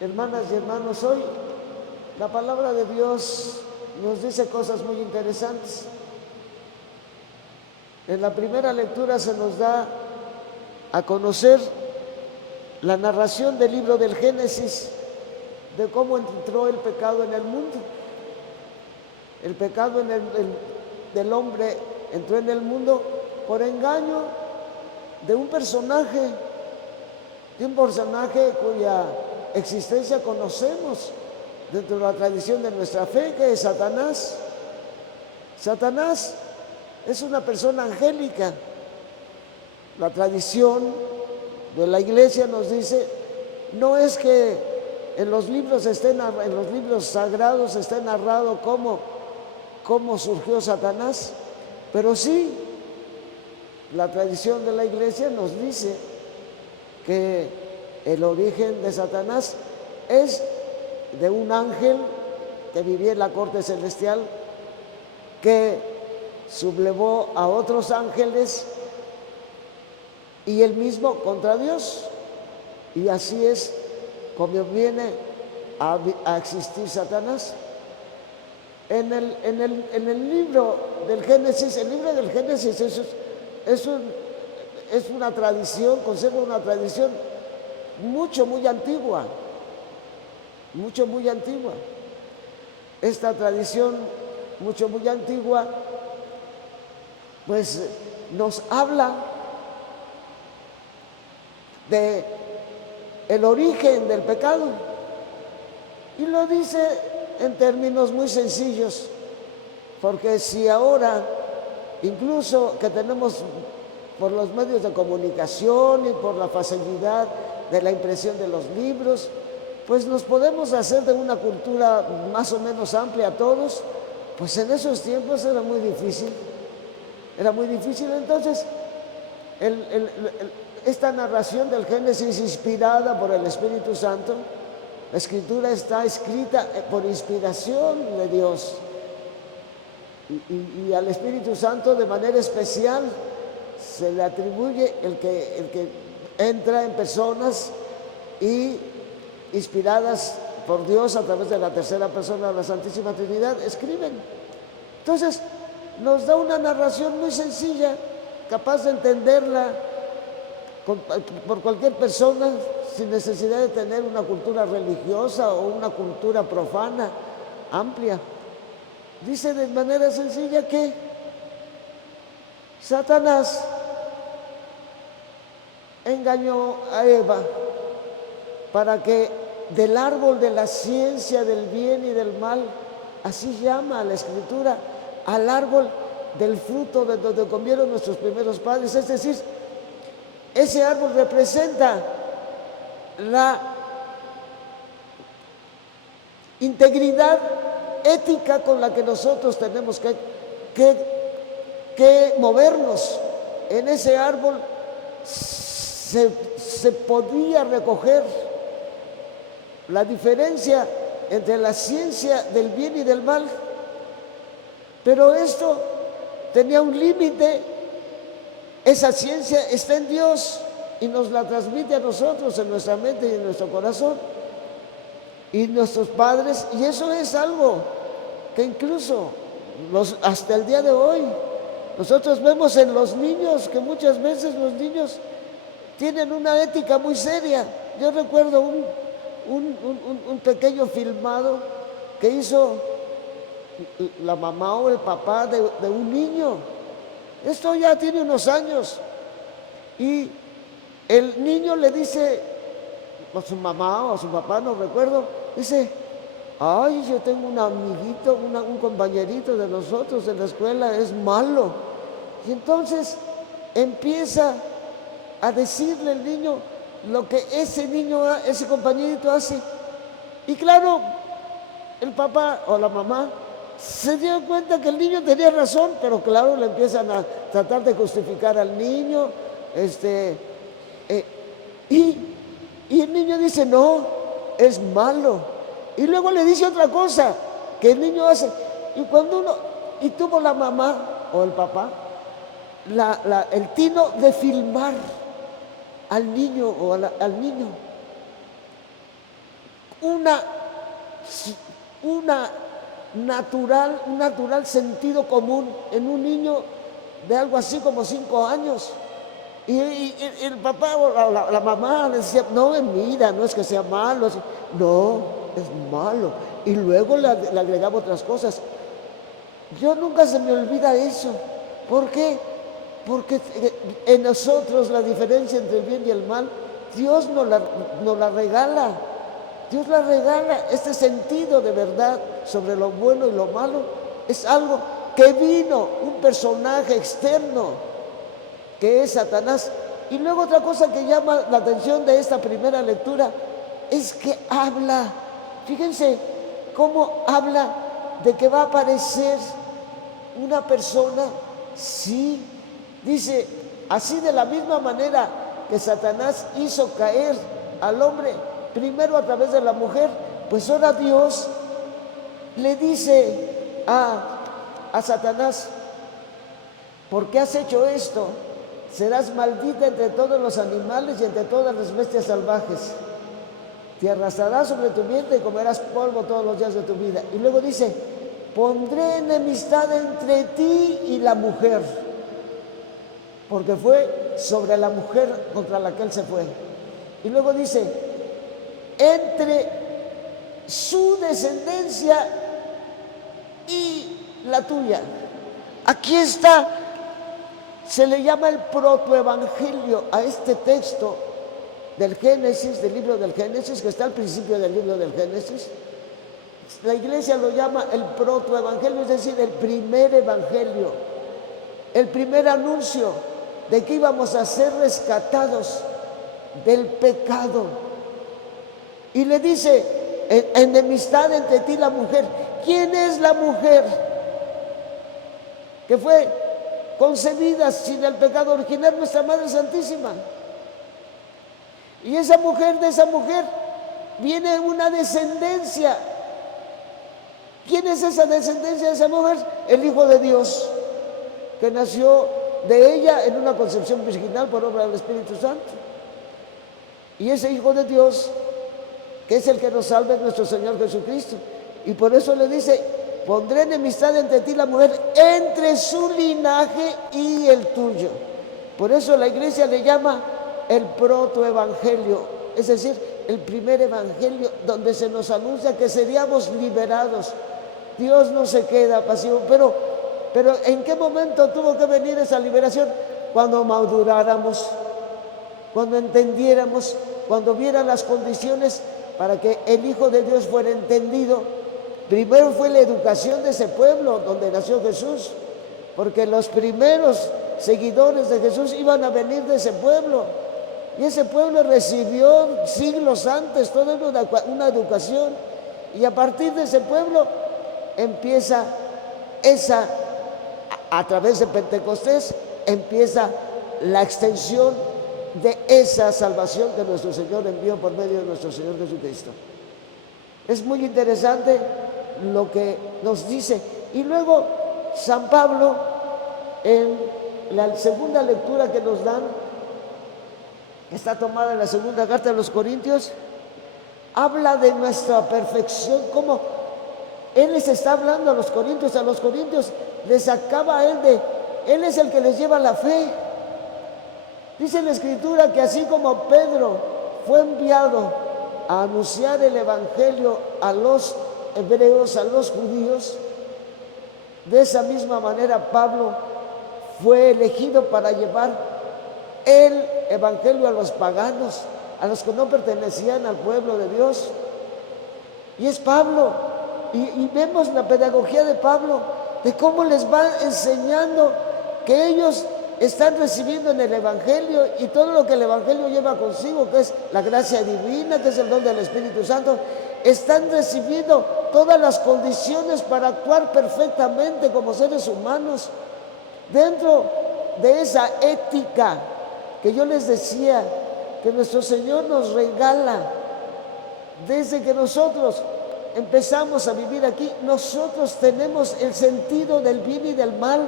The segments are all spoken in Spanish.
Hermanas y hermanos, hoy la palabra de Dios nos dice cosas muy interesantes. En la primera lectura se nos da a conocer la narración del libro del Génesis, de cómo entró el pecado en el mundo. El pecado del hombre entró en el mundo por engaño de un personaje cuya existencia conocemos dentro de la tradición de nuestra fe, que es Satanás. Satanás es una persona angélica. La tradición de la iglesia nos dice, no es que en los libros sagrados esté narrado cómo surgió Satanás, pero sí, la tradición de la iglesia nos dice que el origen de Satanás es de un ángel que vivía en la corte celestial, que sublevó a otros ángeles y él mismo contra Dios. Y así es como viene a existir Satanás. En el libro del Génesis, es una tradición, conserva una tradición muy antigua. Esta tradición muy antigua, pues nos habla de el origen del pecado y lo dice en términos muy sencillos, porque si ahora, incluso que tenemos por los medios de comunicación y por la facilidad de la impresión de los libros, pues nos podemos hacer de una cultura más o menos amplia todos, pues en esos tiempos era muy difícil. Entonces, esta narración del Génesis, inspirada por el Espíritu Santo, la Escritura está escrita por inspiración de Dios, y al Espíritu Santo de manera especial se le atribuye el que entra en personas y inspiradas por Dios a través de la tercera persona de la Santísima Trinidad, escriben. Entonces, nos da una narración muy sencilla, capaz de entenderla por cualquier persona, sin necesidad de tener una cultura religiosa o una cultura profana, amplia. Dice de manera sencilla que Satanás engañó a Eva para que del árbol de la ciencia del bien y del mal, así llama la Escritura, al árbol del fruto de donde comieron nuestros primeros padres, es decir, ese árbol representa la integridad ética con la que nosotros tenemos que movernos. En ese árbol se podía recoger la diferencia entre la ciencia del bien y del mal, pero esto tenía un límite. Esa ciencia está en Dios y nos la transmite a nosotros en nuestra mente y en nuestro corazón, y nuestros padres, y eso es algo que incluso hasta el día de hoy nosotros vemos en los niños, que muchas veces los niños tienen una ética muy seria. Yo recuerdo un pequeño filmado que hizo la mamá o el papá de un niño. Esto ya tiene unos años, y el niño le dice a su mamá o a su papá, no recuerdo, dice: ay, yo tengo un amiguito, un compañerito de nosotros en la escuela, es malo. Y entonces empieza a decirle el niño lo que ese compañerito hace. Y claro, el papá o la mamá se dio cuenta que el niño tenía razón, pero claro, le empiezan a tratar de justificar al niño, y el niño dice: no, es malo. Y luego le dice otra cosa que el niño hace. Y tuvo la mamá o el papá el tino de filmar al niño o al niño una, una un natural sentido común en un niño de algo así como 5 años. Y el papá o la mamá le decía, no, mira, no es que sea malo, no, es malo. Y luego le agregaba otras cosas. Yo nunca se me olvida eso. ¿Por qué? Porque en nosotros la diferencia entre el bien y el mal, Dios nos la regala. Dios la regala. Este sentido de verdad sobre lo bueno y lo malo es algo que vino, un personaje externo, que es Satanás. Y luego otra cosa que llama la atención de esta primera lectura es que habla, fíjense cómo habla de que va a aparecer una persona, sí, dice, así de la misma manera que Satanás hizo caer al hombre primero a través de la mujer, pues ahora Dios le dice a Satanás, ¿por qué has hecho esto? Serás maldita entre todos los animales y entre todas las bestias salvajes. Te arrastrarás sobre tu vientre y comerás polvo todos los días de tu vida. Y luego dice, pondré enemistad entre ti y la mujer. Porque fue sobre la mujer contra la que él se fue. Y luego dice, entre su descendencia y la tuya. Aquí está. Se le llama el protoevangelio a este texto del Génesis, del libro del Génesis, que está al principio del libro del Génesis. La iglesia lo llama el protoevangelio, es decir, el primer evangelio, el primer anuncio de que íbamos a ser rescatados del pecado. Y le dice, enemistad entre ti y la mujer. ¿Quién es la mujer que fue concebida sin el pecado original? Nuestra Madre Santísima. Y esa mujer, de esa mujer viene una descendencia. ¿Quién es esa descendencia de esa mujer? El Hijo de Dios, que nació de ella en una concepción virginal por obra del Espíritu Santo. Y ese Hijo de Dios, que es el que nos salva, es nuestro Señor Jesucristo. Y por eso le dice, pondré enemistad entre ti y la mujer, entre su linaje y el tuyo. Por eso la iglesia le llama el protoevangelio, es decir, el primer evangelio donde se nos anuncia que seríamos liberados. Dios no se queda pasivo, pero ¿en qué momento tuvo que venir esa liberación? Cuando maduráramos, cuando entendiéramos, cuando vieran las condiciones para que el Hijo de Dios fuera entendido. Primero fue la educación de ese pueblo donde nació Jesús, porque los primeros seguidores de Jesús iban a venir de ese pueblo, y ese pueblo recibió siglos antes toda una educación, y a partir de ese pueblo empieza a través de Pentecostés, empieza la extensión de esa salvación que nuestro Señor envió por medio de nuestro Señor Jesucristo. Es muy interesante lo que nos dice. Y luego San Pablo, en la segunda lectura que nos dan, está tomada en la segunda carta de los Corintios, habla de nuestra perfección, como él les está hablando a los corintios les acaba él es el que les lleva la fe. Dice la Escritura que así como Pedro fue enviado a anunciar el evangelio a los hebreos, a los judíos, de esa misma manera Pablo fue elegido para llevar el evangelio a los paganos, a los que no pertenecían al pueblo de Dios. Y es Pablo, y vemos la pedagogía de Pablo, de cómo les va enseñando que ellos están recibiendo en el evangelio y todo lo que el evangelio lleva consigo, que es la gracia divina, que es el don del Espíritu Santo. Están recibiendo todas las condiciones para actuar perfectamente como seres humanos dentro de esa ética que yo les decía que nuestro Señor nos regala. Desde que nosotros empezamos a vivir aquí, nosotros tenemos el sentido del bien y del mal.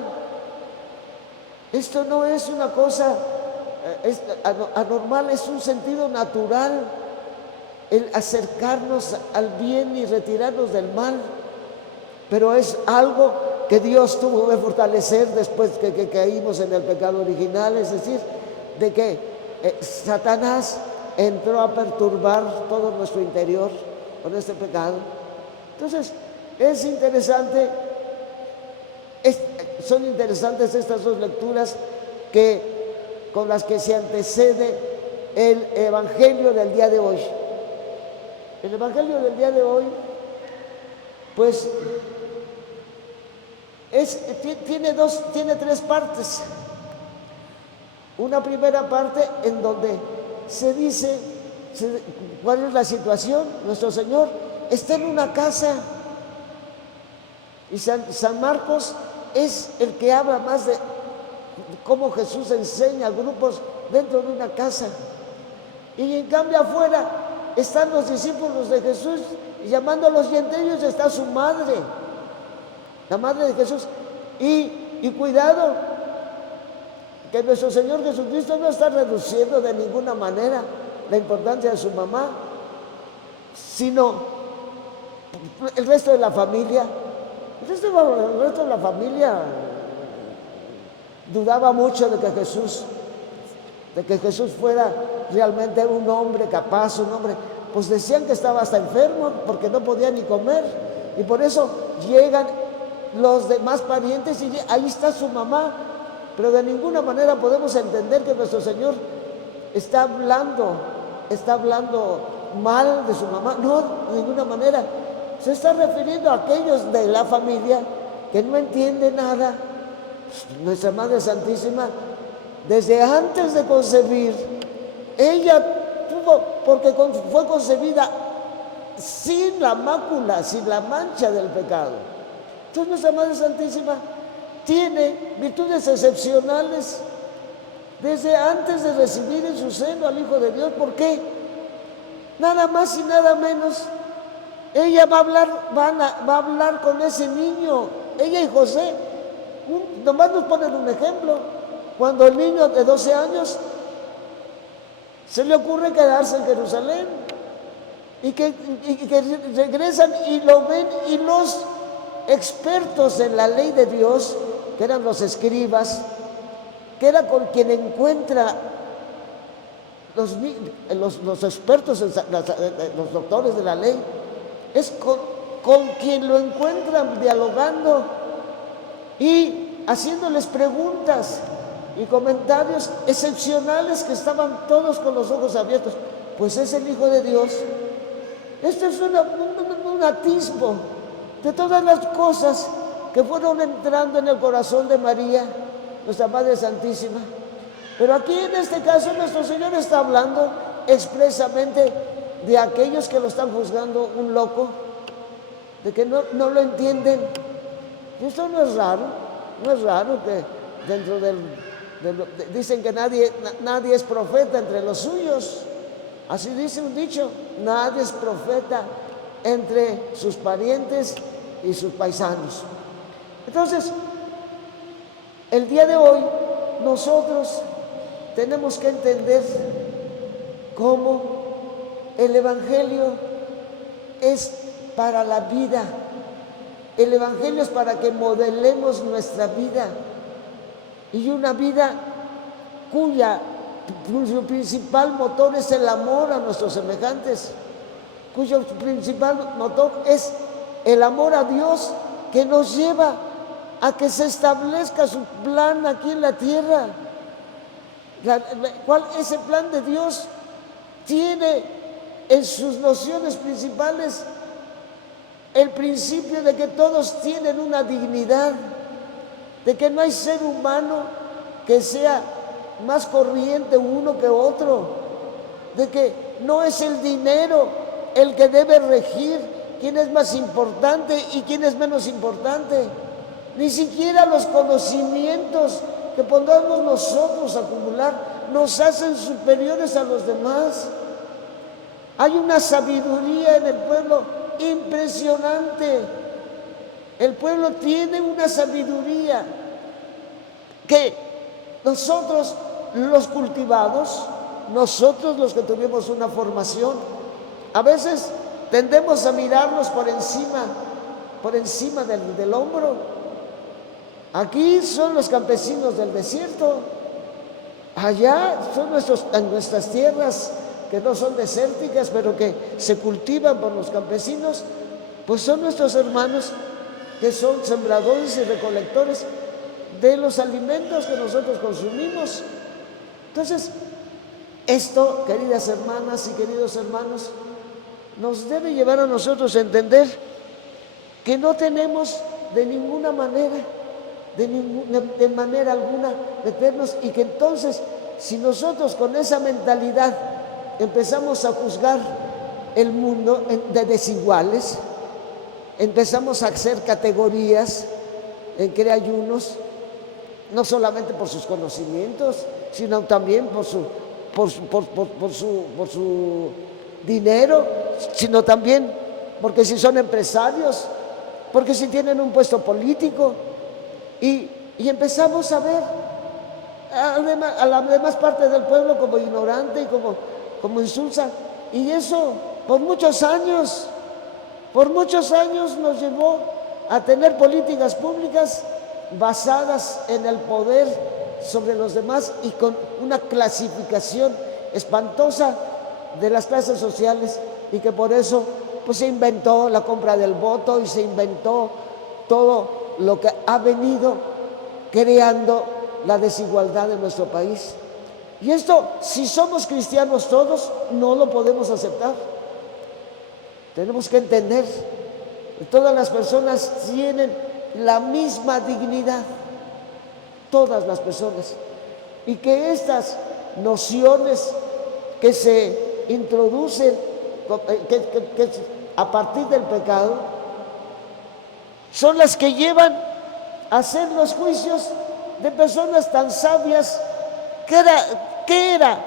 Esto no es una cosa anormal, es un sentido natural. el acercarnos al bien y retirarnos del mal, pero es algo que Dios tuvo que fortalecer después que caímos en el pecado original, es decir, de que Satanás entró a perturbar todo nuestro interior con este pecado. Entonces, es interesante, son interesantes estas dos lecturas con las que se antecede el Evangelio del día de hoy. El Evangelio del día de hoy, pues, tiene tres partes. Una primera parte en donde se dice cuál es la situación. Nuestro Señor está en una casa y San Marcos es el que habla más de cómo Jesús enseña a grupos dentro de una casa, y en cambio afuera están los discípulos de Jesús llamándolos, y entre ellos está su madre, la madre de Jesús. Y cuidado, que nuestro Señor Jesucristo no está reduciendo de ninguna manera la importancia de su mamá, sino el resto de la familia. El resto de la familia dudaba mucho de que Jesús fuera realmente un hombre capaz, un hombre, pues decían que estaba hasta enfermo porque no podía ni comer, y por eso llegan los demás parientes y ahí está su mamá, pero de ninguna manera podemos entender que nuestro Señor está hablando mal de su mamá, no, de ninguna manera. Se está refiriendo a aquellos de la familia que no entienden nada. Nuestra Madre Santísima, desde antes de concebir, ella porque fue concebida sin la mácula, sin la mancha del pecado. Entonces nuestra Madre Santísima tiene virtudes excepcionales desde antes de recibir en su seno al Hijo de Dios. ¿Por qué? Nada más y nada menos, ella va a hablar con ese niño, ella y José. Nomás nos ponen un ejemplo. Cuando el niño de 12 años se le ocurre quedarse en Jerusalén, y que regresan y lo ven, y los expertos en la ley de Dios, que eran los escribas, que era con quien encuentra los expertos, los doctores de la ley, es con quien lo encuentran dialogando y haciéndoles preguntas y comentarios excepcionales, que estaban todos con los ojos abiertos. Pues es el Hijo de Dios. Esto es un atisbo de todas las cosas que fueron entrando en el corazón de María, nuestra Madre Santísima. Pero aquí en este caso nuestro Señor está hablando expresamente de aquellos que lo están juzgando un loco, de que no lo entienden. Y esto no es raro que dentro dicen que nadie es profeta entre los suyos. Así dice un dicho, nadie es profeta entre sus parientes y sus paisanos. Entonces, el día de hoy nosotros tenemos que entender cómo el Evangelio es para la vida. El Evangelio es para que modelemos nuestra vida, y una vida cuyo principal motor es el amor a nuestros semejantes, cuyo principal motor es el amor a Dios, que nos lleva a que se establezca su plan aquí en la tierra. ¿Cuál es el plan de Dios? Tiene en sus nociones principales el principio de que todos tienen una dignidad, de que no hay ser humano que sea más corriente uno que otro, de que no es el dinero el que debe regir quién es más importante y quién es menos importante, ni siquiera los conocimientos que podamos nosotros acumular nos hacen superiores a los demás. Hay una sabiduría en el pueblo impresionante. El pueblo tiene una sabiduría que nosotros los cultivados, nosotros los que tuvimos una formación, A veces tendemos a mirarnos por encima del hombro. Aquí son los campesinos del desierto, allá son nuestras tierras que no son desérticas, pero que se cultivan por los campesinos, pues son nuestros hermanos que son sembradores y recolectores de los alimentos que nosotros consumimos. Entonces, esto, queridas hermanas y queridos hermanos, nos debe llevar a nosotros a entender que no tenemos de ninguna manera, de manera alguna, meternos, y que entonces, si nosotros con esa mentalidad empezamos a juzgar el mundo de desiguales, empezamos a hacer categorías en que hay unos, no solamente por sus conocimientos, sino también por su dinero, sino también porque si son empresarios, porque si tienen un puesto político, y empezamos a ver a la demás parte del pueblo como ignorante y como insulsa, y eso por muchos años nos llevó a tener políticas públicas basadas en el poder sobre los demás y con una clasificación espantosa de las clases sociales, y que por eso pues se inventó la compra del voto y se inventó todo lo que ha venido creando la desigualdad en nuestro país. Y esto, si somos cristianos todos, no lo podemos aceptar. Tenemos que entender que todas las personas tienen la misma dignidad, todas las personas, y que estas nociones que se introducen que a partir del pecado son las que llevan a hacer los juicios de personas tan sabias. ¿Qué era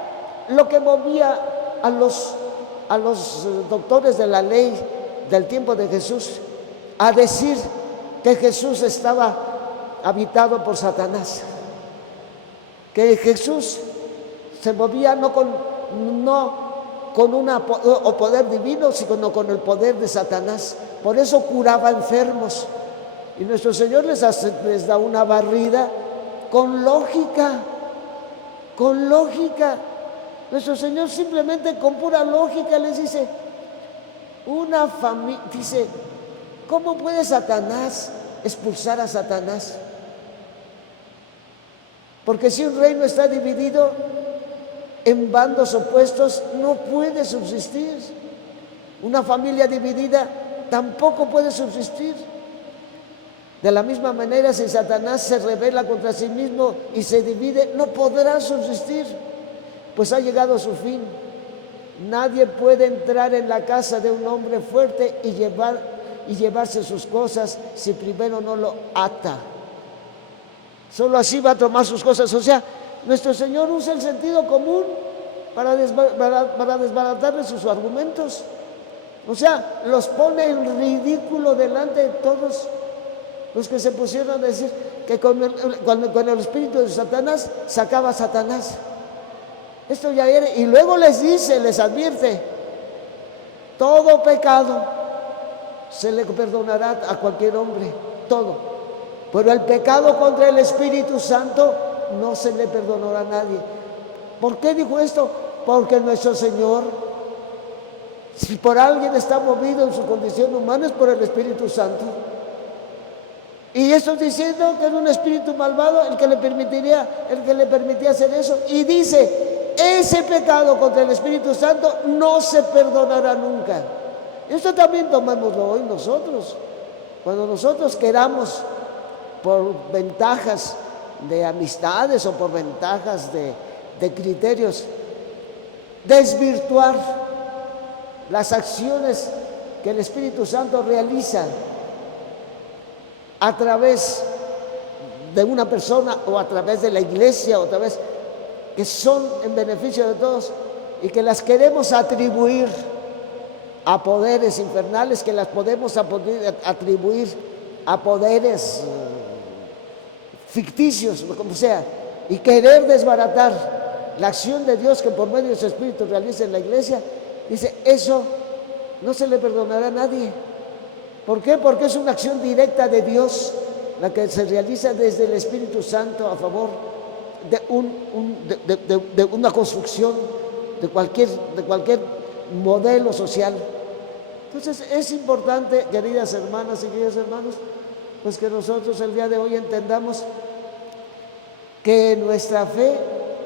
lo que movía a los doctores de la ley del tiempo de Jesús a decir que Jesús estaba habitado por Satanás? Que Jesús se movía no con un poder divino, sino con el poder de Satanás. Por eso curaba enfermos. Y nuestro Señor les da una barrida con lógica. Nuestro Señor simplemente con pura lógica les dice, dice, ¿cómo puede Satanás expulsar a Satanás? Porque si un reino está dividido en bandos opuestos, no puede subsistir. Una familia dividida tampoco puede subsistir. De la misma manera, si Satanás se rebela contra sí mismo y se divide, no podrá subsistir, pues ha llegado a su fin. Nadie puede entrar en la casa de un hombre fuerte y llevarse sus cosas si primero no lo ata. Solo así va a tomar sus cosas. O sea, nuestro Señor usa el sentido común para desbaratarle sus argumentos. O sea, los pone en ridículo delante de todos los que se pusieron a decir que con el espíritu de Satanás sacaba a Satanás. Esto ya era. Y luego les advierte, todo pecado se le perdonará a cualquier hombre, todo. Pero el pecado contra el Espíritu Santo no se le perdonará a nadie. ¿Por qué dijo esto? Porque nuestro Señor, si por alguien está movido en su condición humana, es por el Espíritu Santo. Y estoy diciendo que era un espíritu malvado el que le permitía hacer eso. Y dice, ese pecado contra el Espíritu Santo no se perdonará nunca. Esto también tomémoslo hoy nosotros. Cuando nosotros queramos, por ventajas de amistades o por ventajas de criterios, desvirtuar las acciones que el Espíritu Santo realiza a través de una persona o a través de la iglesia, o a través que son en beneficio de todos, y que las queremos atribuir a poderes infernales, que las podemos atribuir a poderes ficticios, como sea, y querer desbaratar la acción de Dios que por medio de su Espíritu realiza en la iglesia, dice, eso no se le perdonará a nadie. ¿Por qué? Porque es una acción directa de Dios, la que se realiza desde el Espíritu Santo a favor de una construcción, de cualquier modelo social. Entonces es importante, queridas hermanas y queridos hermanos, pues que nosotros el día de hoy entendamos que en nuestra fe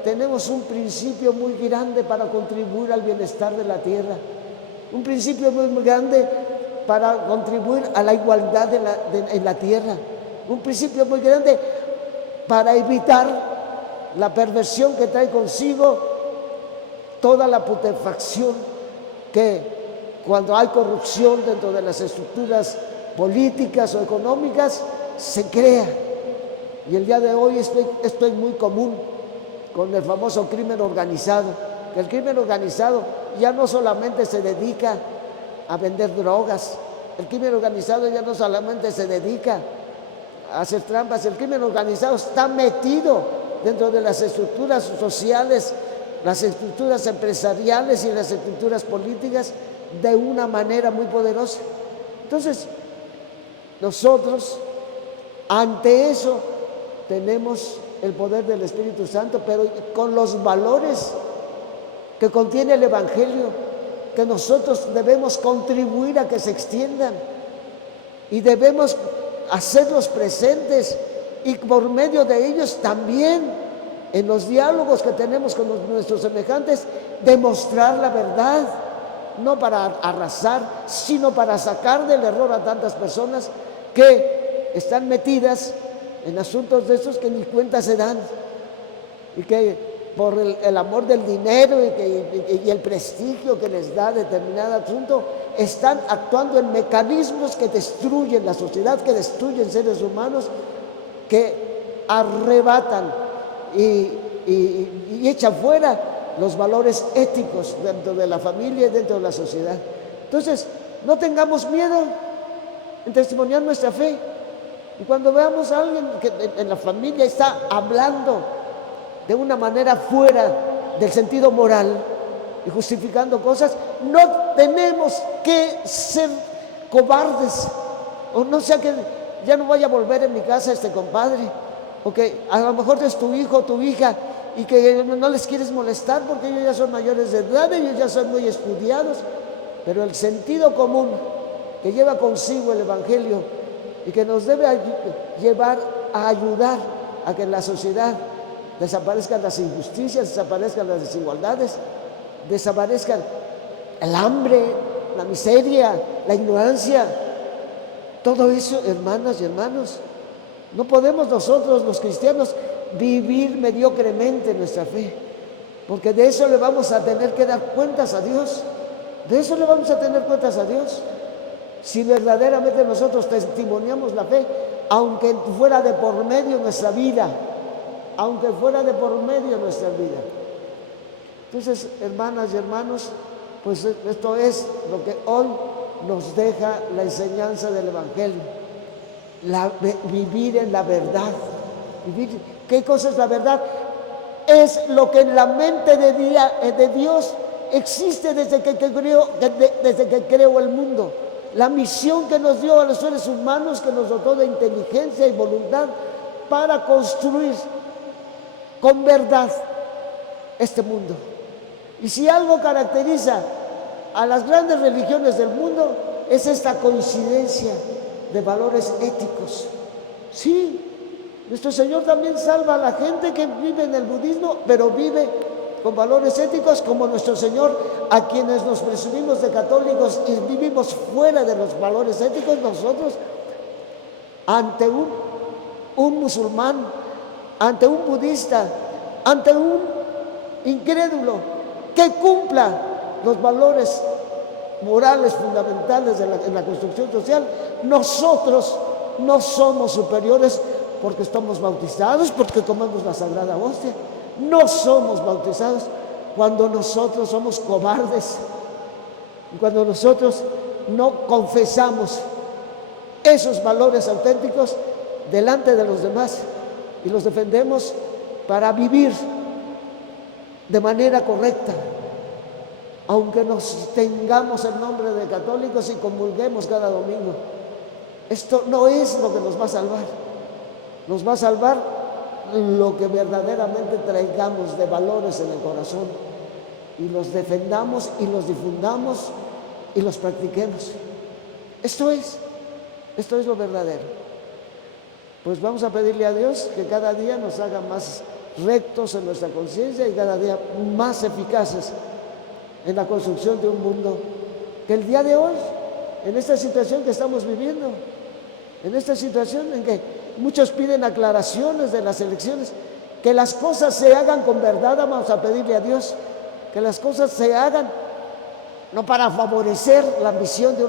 tenemos un principio muy grande para contribuir al bienestar de la tierra, un principio muy grande para contribuir a la igualdad en la tierra, un principio muy grande para evitar la perversión que trae consigo toda la putrefacción que cuando hay corrupción dentro de las estructuras políticas o económicas se crea. Y el día de hoy esto es muy común con el famoso crimen organizado, que el crimen organizado ya no solamente se dedica a vender drogas, el crimen organizado ya no solamente se dedica a hacer trampas, el crimen organizado está metido dentro de las estructuras sociales, las estructuras empresariales y las estructuras políticas de una manera muy poderosa. Entonces, nosotros ante eso tenemos el poder del Espíritu Santo, pero con los valores que contiene el Evangelio, que nosotros debemos contribuir a que se extiendan y debemos hacerlos presentes, y por medio de ellos también en los diálogos que tenemos con nuestros semejantes demostrar la verdad, no para arrasar, sino para sacar del error a tantas personas que están metidas en asuntos de esos que ni cuenta se dan, y que por el amor del dinero y el prestigio que les da determinado asunto, están actuando en mecanismos que destruyen la sociedad, que destruyen seres humanos, que arrebatan y echan fuera los valores éticos dentro de la familia y dentro de la sociedad. Entonces, no tengamos miedo en testimoniar nuestra fe. Y cuando veamos a alguien que en la familia está hablando de una manera fuera del sentido moral y justificando cosas, no tenemos que ser cobardes, o no sea que ya no vaya a volver en mi casa este compadre, o que a lo mejor es tu hijo o tu hija y que no les quieres molestar porque ellos ya son mayores de edad, ellos ya son muy estudiados, pero el sentido común que lleva consigo el Evangelio y que nos debe llevar a ayudar a que en la sociedad desaparezcan las injusticias, desaparezcan las desigualdades, desaparezcan el hambre, la miseria, la ignorancia. Todo eso, hermanas y hermanos, no podemos nosotros los cristianos vivir mediocremente nuestra fe, porque de eso le vamos a tener que dar cuentas a Dios, de eso le vamos a tener cuentas a Dios. Si verdaderamente nosotros testimoniamos la fe, aunque fuera de por medio nuestra vida, aunque fuera de por medio nuestra vida. Entonces, hermanas y hermanos, pues esto es lo que hoy nos deja la enseñanza del Evangelio, vivir en la verdad. ¿Qué cosa es la verdad? Es lo que en la mente de Dios existe desde que creó el mundo. La misión que nos dio a los seres humanos, que nos dotó de inteligencia y voluntad para construir con verdad este mundo. Y si algo caracteriza a las grandes religiones del mundo, es esta coincidencia de valores éticos. Sí, nuestro Señor también salva a la gente que vive en el budismo, pero vive con valores éticos, como nuestro Señor, a quienes nos presumimos de católicos y vivimos fuera de los valores éticos. Nosotros, ante un musulmán, ante un budista, ante un incrédulo que cumpla los valores morales fundamentales en la construcción social, nosotros no somos superiores porque estamos bautizados, porque comemos la Sagrada Hostia. No somos bautizados cuando nosotros somos cobardes, cuando nosotros no confesamos esos valores auténticos delante de los demás y los defendemos para vivir de manera correcta, aunque nos tengamos el nombre de católicos y comulguemos cada domingo. Esto no es lo que nos va a salvar. Nos va a salvar lo que verdaderamente traigamos de valores en el corazón y los defendamos y los difundamos y los practiquemos. Esto es lo verdadero. Pues vamos a pedirle a Dios que cada día nos haga más rectos en nuestra conciencia y cada día más eficaces en la construcción de un mundo que el día de hoy, en esta situación que estamos viviendo, en esta situación en que muchos piden aclaraciones de las elecciones, que las cosas se hagan con verdad. Vamos a pedirle a Dios que las cosas se hagan no para favorecer la ambición de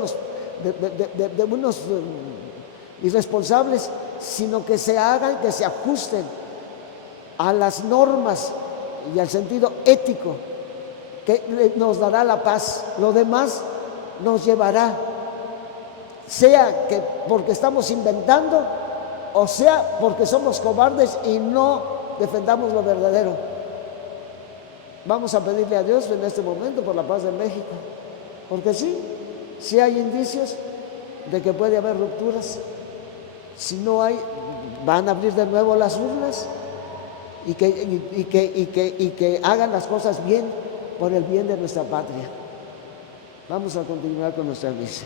unos irresponsables, sino que se hagan, que se ajusten a las normas y al sentido ético que nos dará la paz. Lo demás nos llevará, sea que porque estamos inventando, o sea porque somos cobardes y no defendamos lo verdadero. Vamos a pedirle a Dios en este momento por la paz de México, porque sí hay indicios de que puede haber rupturas. Si no hay, van a abrir de nuevo las urnas y que hagan las cosas bien por el bien de nuestra patria. Vamos a continuar con nuestra misa.